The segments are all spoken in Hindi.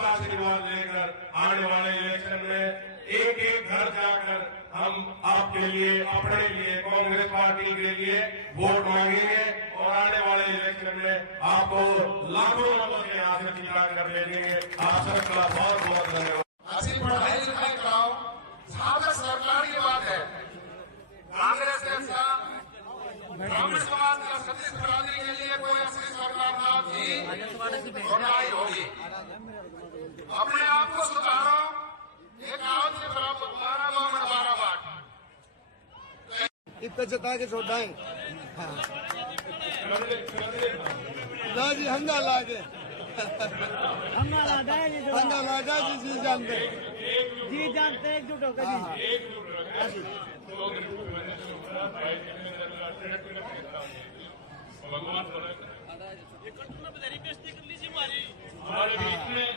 सबका आशीर्वाद लेकर आने वाले इलेक्शन में एक एक घर जाकर हम आपके लिए, अपने लिए, कांग्रेस पार्टी के लिए वोट मांगेंगे और आने वाले इलेक्शन में आपको लाखों मतों से यहाँ से जीता कर भेजेंगे। आप सबका बहुत बहुत धन्यवाद। अच्छी पढ़ाई लिखाई कराओ, जहां तक सरकार की बात है, कांग्रेस जैसा ब्राह्मण समाज का सतीश कराने के लिए कोई ऐसी सरकार ना थी और ना ही होगी। अपने आप को सुधारो, एक आवत से बराबर 12 वाट इतना जता के छोड़ाए ना जी, हंगा लागे हंगा लागा जी जानते एकजुट होकर जी। भगवान हमारे बीच में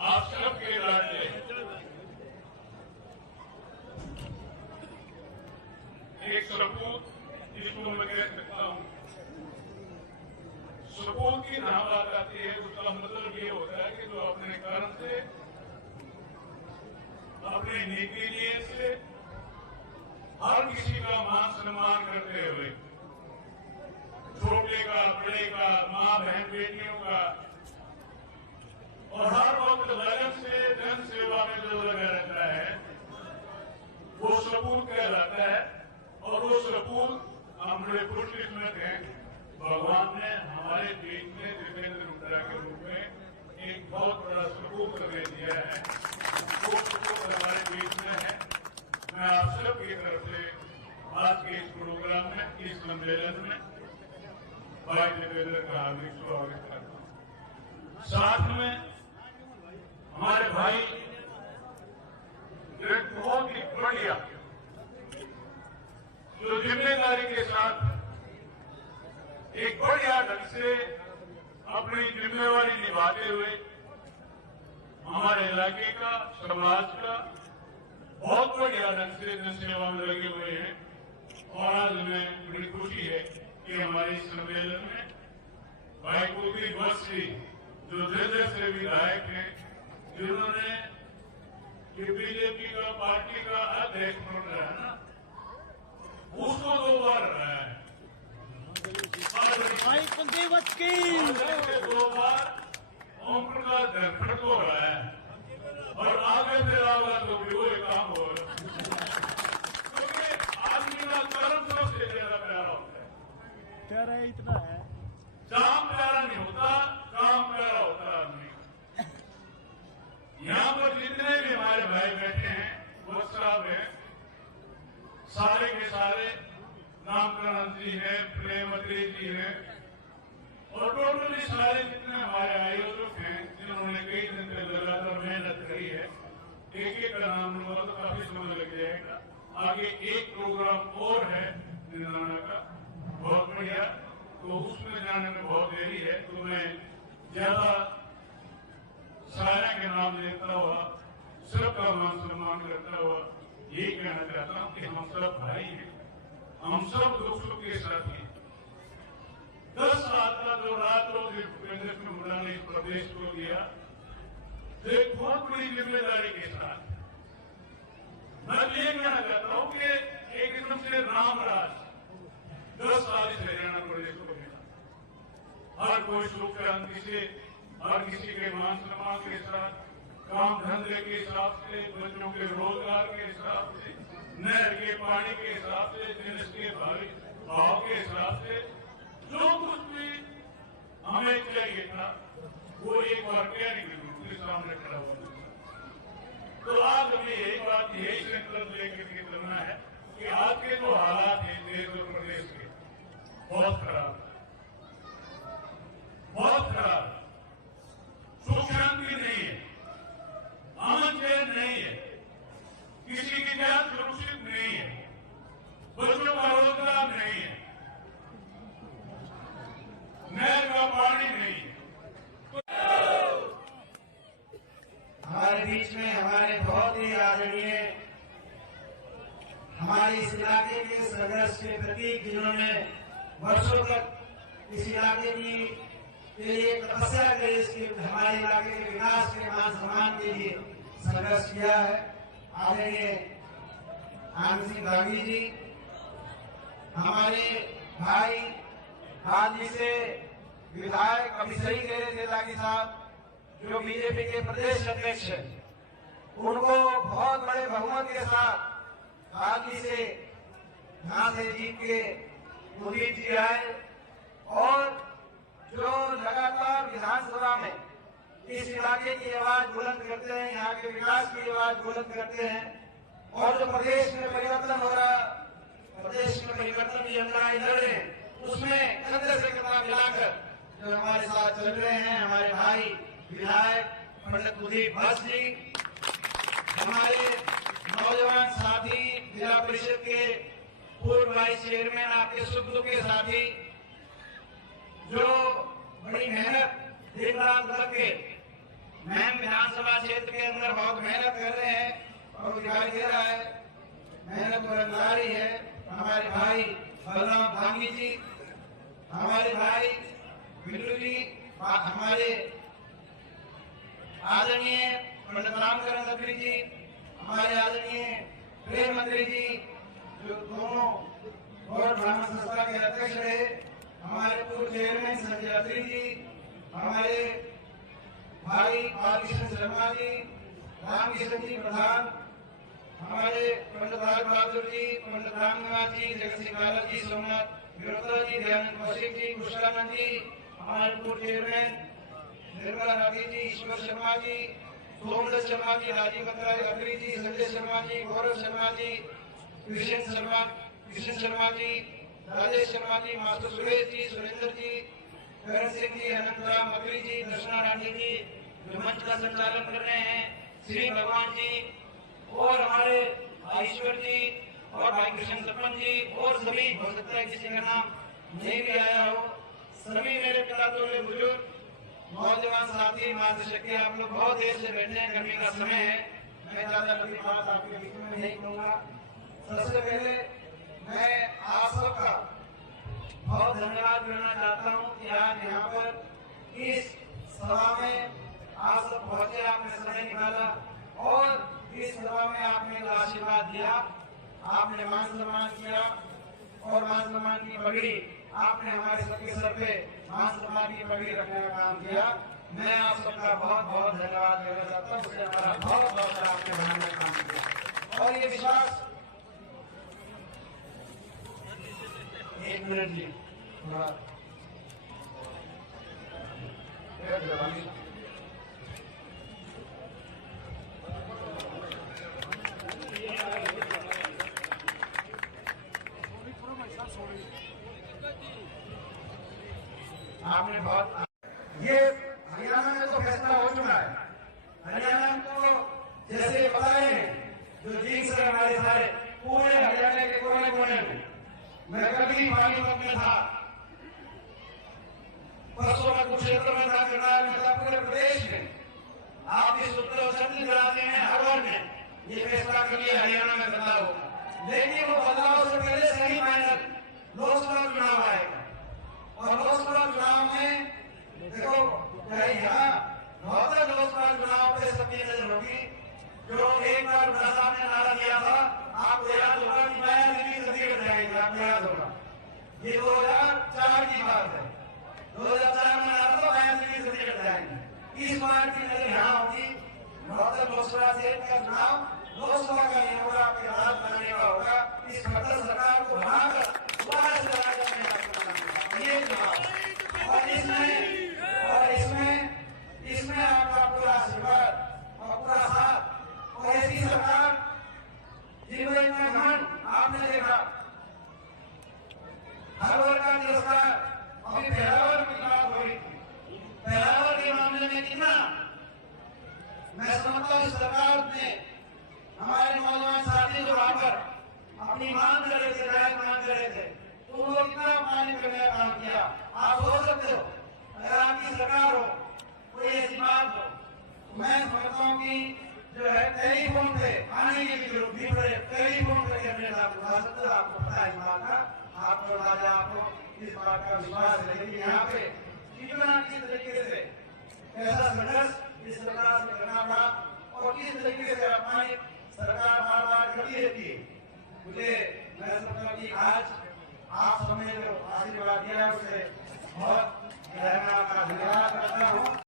आप सबके लाडले एक सपूत, जिसको मैं कह सकता हूं, सपूत की जहां बात आती है उसका मतलब ये होता है कि जो अपने कर्म से, अपने नीति लिए से हर किसी का मान सम्मान करते हुए, छोटे का, बड़े का, मां बहन बेटियों का, और हर वक्त लगन से जन सेवा में जो लगा रहता है वो सपूत कहलाता है। और वो सपूत हम बड़े खुशकिस्मत हैं, भगवान ने हमारे देश में देवेंद्र मुद्रा के रूप में एक बहुत बड़ा सपूत हमें दिया है। वो सपूत हमारे देश में है। मैं आप सबकी तरफ से आज के इस प्रोग्राम में, इस सम्मेलन में भाई देवेंद्र का हार्दिक स्वागत करता हूं। साथ में हमारे भाई एक बहुत ही बढ़िया, जो जिम्मेदारी के साथ एक बढ़िया ढंग से अपनी जिम्मेवारी निभाते हुए हमारे इलाके का, समाज का बहुत बढ़िया ढंग से जनसेवा में लगे हुए हैं। और आज हमें बड़ी खुशी है कि हमारे इस सम्मेलन में भाई कुलदीप बस्सी, जो जर्जर से विधायक हैं, जिन्होंने बीजेपी का, पार्टी का अध्यक्ष बन रहा है ना, उसको 2 बार रहा है। भाई कुलदीप की 2 बार ओम प्रकाश धनखड़ को रहा है और आगे से आगा तो भी वही काम हो रहा है। क्योंकि आदमी का कर्म सबसे ज्यादा प्यारा होता है। प्यारा इतना है, काम प्यारा नहीं होता, काम प्यारा होता है आदमी। यहाँ पर जितने भी हमारे भाई बैठे हैं, वो साहब हैं, सारे के सारे नामकरण जी हैं, प्रेमवती जी हैं, और टोटली सारे जितने हमारे आयोजक हैं, जिन्होंने कई दिन से लगातार मेहनत करी है। एक एक का नाम लूंगा तो काफी समय लग जाएगा। आगे एक प्रोग्राम और है निदाना का, बहुत बढ़िया, तो उसमें जाने में बहुत देरी है, तो मैं ज्यादा सारे के नाम लेता हुआ, सबका मान सम्मान करता हुआ यही कहना चाहता हूं कि हम सब भाई हैं, हम सब दुख सुख के साथी हैं। 10 साल का जो रात रोज केंद्र में मुद्रा ने इस प्रदेश को दिया, तो एक बहुत बड़ी जिम्मेदारी के साथ मैं ये कहना चाहता हूं कि एक किस्म से रामराज 10 साल इस हरियाणा प्रदेश को मिला। हर कोई सुख शांति से, हर किसी के मान सम्मान के साथ, काम धंधे के हिसाब से, बच्चों के रोजगार के हिसाब से, नहर के पानी के हिसाब से, जिनिस के भाव के हिसाब से, जो कुछ भी हमें चाहिए था वो एक बार कहने की के सामने खड़ा हुआ। तो आज हमें यही बात, यही संकल्प लेकर के चलना है कि आज के जो हालात हैं देश और प्रदेश के, बहुत खराब, बहुत खराब, सुख शांति नहीं है, अमन चैन नहीं है, किसी की जान सुरक्षित नहीं है, बच्चों का रोजगार नहीं है, नहर का पानी नहीं है। हमारे बीच में हमारे बहुत ही आदरणीय, हमारे इस इलाके के संघर्ष के प्रतीक, जिन्होंने वर्षों तक इस इलाके की के लिए, तपस्या के लिए, इसके हमारे इलाके के विकास के मान सम्मान के लिए संघर्ष किया है। आदरणीय आनंद सिंह दागी जी, हमारे भाई हाल ही से विधायक अभी सही कह रहे थे दागी साहब, जो बीजेपी के प्रदेश अध्यक्ष है, उनको बहुत बड़े बहुमत के साथ हाल ही से यहाँ से जीत के उदीप जी आए और जो लगातार विधानसभा में इस इलाके की आवाज बुलंद करते हैं, यहाँ के विकास की आवाज बुलंद करते हैं और जो प्रदेश में परिवर्तन हो रहा, प्रदेश में परिवर्तन की लड़ाई लड़ रहे हैं, उसमें कंधे से कंधा मिलाकर जो हमारे साथ चल रहे हैं हमारे भाई विधायक पंडित उदीप भट्ट जी, हमारे नौजवान साथी, जिला परिषद के पूर्व वाइस चेयरमैन, आपके सुख दुख के साथी, जो बड़ी मेहनत दिन रात करके मैम विधानसभा क्षेत्र के अंदर बहुत मेहनत कर रहे हैं और दिखाई दे रहा है मेहनत और ईमानदारी है। हमारे भाई बलराम भांगी जी, हमारे भाई बिल्लू जी, हमारे आदरणीय पंडित रामकरण दबरी जी, हमारे आदरणीय प्रेम मंत्री जी, जो दोनों और ब्राह्मण संस्था के अध्यक्ष रहे, हमारे पूर्व चेयरमैन संजय अत्री जी, हमारे भाई बालकृष्ण शर्मा जी, रामकिशन जी प्रधान, हमारे पंडित राज बहादुर जी, पंडित रामनिवास जी, जगत सिंह बाला जी, सोमनाथ गिरोत्रा जी, दयानंद कौशिक जी, कुशलानंद जी, हमारे पूर्व चेयरमैन निर्मला राठी जी, ईश्वर शर्मा जी, सोमदत्त शर्मा जी, राजीव अत्री जी, संजय शर्मा जी, गौरव शर्मा जी, कृष्ण शर्मा जी, राजेश शर्मा जी, मास्टर सुरेश जी, सुरेंद्र जी, करण सिंह जी, अनंत राम अत्री जी, दर्शना राठी जी, जो मंच का संचालन कर रहे हैं, श्री भगवान जी और हमारे ईश्वर जी और भाई कृष्ण सरपंच जी और सभी, हो सकता है किसी का नाम नहीं भी आया हो, सभी मेरे पिता तुल्य बुजुर्ग नौजवान साथी, मातृशक्ति, आप लोग बहुत देर से बैठे हैं, गर्मी का समय है, मैं ज्यादा लंबी बात आपके बीच में नहीं कहूँगा। सबसे पहले मैं आप सबका बहुत धन्यवाद करना चाहता हूँ कि आज यहाँ पर इस सभा में आप सब पहुंचे, आपने समय निकाला और इस सभा में आपने आशीर्वाद दिया, आपने मान सम्मान किया और मान सम्मान की पगड़ी आपने हमारे सबके सर पे मान सम्मान की पगड़ी रखने का काम किया। मैं आप सबका बहुत बहुत धन्यवाद करना चाहता हूँ, उससे हमारा बहुत बहुत आपके बनाने का काम किया और ये विश्वास। एक मिनट जी, थोड़ा आपने बहुत, ये हरियाणा में तो फैसला हो चुका है, हरियाणा को जैसे बताए जो जीत से हमारे सारे पूरे हरियाणा के कोने कोने में, मैं कभी पानीपत में था, परसों में कुछ क्षेत्र में था, करनाल में था, पूरे प्रदेश में आप इस उत्तर छत्तीसगढ़ में हर वर्ग ने ये फैसला कर लिया हरियाणा में बदलाव होगा, लेकिन वो बदलाव से पहले सही फाइनल लोकसभा चुनाव आएगा और लोकसभा चुनाव में देखो यहाँ बहुत लोकसभा चुनाव पे सबकी नजर होगी। जो एक बार प्रसाद ने नारा दिया था, आपको याद होगा कि मैं दिल्ली सदी कर जाएंगे, आपको याद होगा, ये 2004 की बात है, 2004 में नारा था मैं दिल्ली सदी कर जाएंगे। इस बार की नजर यहाँ होगी, बहुत लोकसभा से का चुनाव लोकसभा का नहीं होगा, आपके हाथ बनाने का होगा, इस खट्टर सरकार को बनाकर दोबारा से लड़ा करने का ये चुनाव और इसमें आपका पूरा आशीर्वाद और पूरा साथ और ऐसी सरकार जिसमें इतना घमंड आपने देखा, हर वर्ग का तिरस्कार। अभी पहलावर की बात हो रही थी, पहलावर के मामले में कितना मैं समझता हूँ सरकार ने हमारे नौजवान साथी जो वहां पर अपनी मांग कर रहे थे, राहत मांग कर रहे थे, तो वो इतना पानी करने का काम किया। आप सोच सकते हो अगर आपकी सरकार हो, कोई ऐसी बात हो, मैं समझता हूँ कि जो है टेलीफोन पे आने की भी जरूरत नहीं पड़े, टेलीफोन करके अपने आप उठा सकते हो, आपको पता है इस बात का, आपको इस बात का विश्वास है। लेकिन यहाँ पे कितना किस तरीके से कैसा संघर्ष इस सरकार से करना पड़ा और किस तरीके से हमारी सरकार बार बार करती रहती है। मुझे मैं समझता हूँ कि आज आप सबने जो आशीर्वाद दिया उससे बहुत गहरा धन्यवाद करता हूँ।